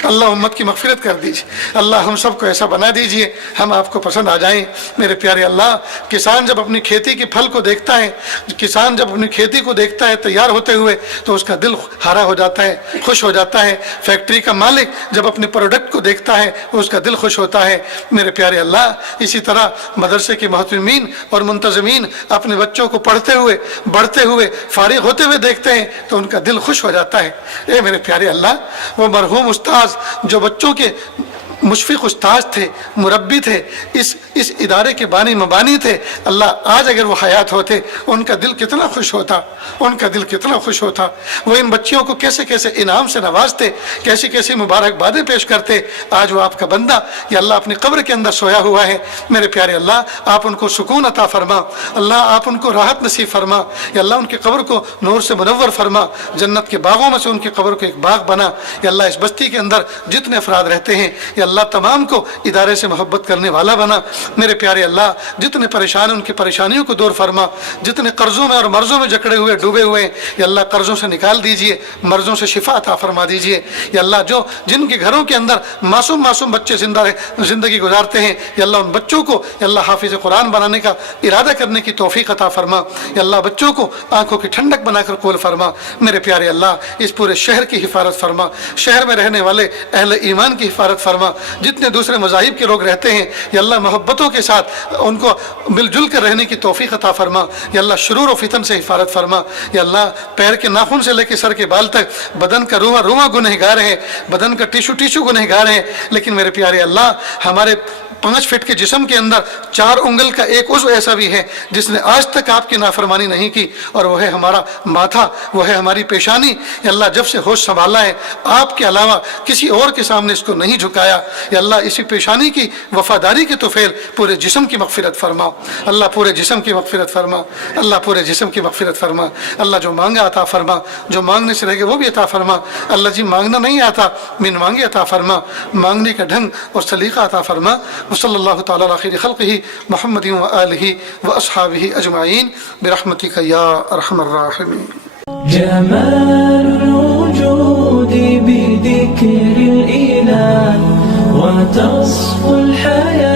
अल्लाह उम्मत की मग़फ़िरत कर दीजिए, अल्लाह हम सबको ऐसा बना दीजिए हम आपको पसंद आ जाएं। मेरे प्यारे अल्लाह, किसान जब अपनी खेती के फल को देखता है, किसान जब अपनी खेती को देखता है तैयार होते हुए, तो उसका दिल हरा हो जाता है, खुश हो जाता है। फैक्ट्री का मालिक जब अपने प्रोडक्ट को देखता है उसका दिल खुश होता है। मेरे प्यारे अल्लाह, इसी तरह मदरसे के मोहतरमीन और मुंतज़मीन अपने बच्चों को पढ़ते हुए, बढ़ते हुए, फारिग होते हुए देखते हैं तो उनका दिल खुश हो जाता है। ए मेरे प्यारे अल्लाह, वो मरहूम उस्ताद जो बच्चों के मुशफ़िक़ उस्ताद थे, मुरब्बी थे, इस इदारे के बानी मबानी थे, अल्लाह आज अगर वो हयात होते उनका दिल कितना खुश होता, उनका दिल कितना खुश होता। वो इन बच्चियों को कैसे कैसे इनाम से नवाजते, कैसी कैसी मुबारकबादें पेश करते। आज वो आपका बंदा या अल्लाह अपनी कब्र के अंदर सोया हुआ है। मेरे प्यारे अल्लाह, आप उनको सुकून अता फरमा, अल्लाह आप उनको राहत नसीब फरमा, या अल्लाह उनकी कब्र को नूर से मुनव्वर फरमा, जन्नत के बागों में से उनकी कब्र को एक बाग बना। या अल्लाह इस बस्ती के अंदर जितने अफराद रहते हैं, या अल्लाह तमाम को इदारे से मोहब्बत करने वाला बना। मेरे प्यारे अल्लाह, जितने परेशान उनकी परेशानियों को दूर फरमा, जितने कर्जों में और मर्जों में जकड़े हुए डूबे हुए हैं, या अल्लाह कर्जों से निकाल दीजिए, मर्जों से शिफा अता फरमा दीजिए। या अल्लाह जो जिनके घरों के अंदर मासूम मासूम बच्चे जिंदगी गुजारते हैं, या अल्लाह उन बच्चों को या अल्लाह हाफिज़ कुरान बनाने का इरादा करने की तौफीक अता फरमा। या अल्लाह बच्चों को आंखों की ठंडक बनाकर कबूल फरमा। मेरे प्यारे अल्लाह, इस पूरे शहर की हिफाजत फरमा, शहर में रहने वाले अहले ईमान की हिफाजत फरमा, जितने दूसरे मज़ाहिब के लोग रहते हैं, या अल्लाह मोहब्बतों के साथ उनको मिलजुल कर रहने की तौफीक अता फरमा। या अल्लाह शुरूर व फितन से हिफाजत फरमा। या अल्लाह पैर के नाखून से लेकर सर के बाल तक बदन का रुआ रुआ गुनहगार है, बदन का टिशू टिशू गुनहगार है। लेकिन मेरे प्यारे अल्लाह, हमारे 5 फीट के जिस्म के अंदर 4 उंगल का एक उज़्व ऐसा भी है जिसने आज तक आपकी नाफरमानी नहीं की, और वह है हमारा माथा, वह है हमारी पेशानी। या अल्लाह जब से होश संभाला है आपके अलावा किसी और के सामने इसको नहीं झुकाया। या अल्लाह इसी पेशानी की वफादारी के तोफ़ैल पूरे जिस्म की मग़फ़िरत फरमा। अल्लाह पूरे जिस्म की मग़फ़िरत फरमा, अल्लाह पूरे जिस्म की मग़फ़िरत फरमा। अल्लाह जो मांगा अता फरमा, जो मांगने से रह गए वो भी अता फरमा। अल्लाह जी मांगना नहीं आता, बिन मांगे अता फरमा, मांगने का ढंग और सलीक़ा अता फरमा। वसल्लल्लाहु तआला अला खैरि खल्क़िही मुहम्मदिन व आलिही व अस्हाबिही अजमाइन बिरहमतिका या अरहमर राहिमीन। जमालुल वजूदी बिदिक्रिल इलाह व तस्फ़ुल हया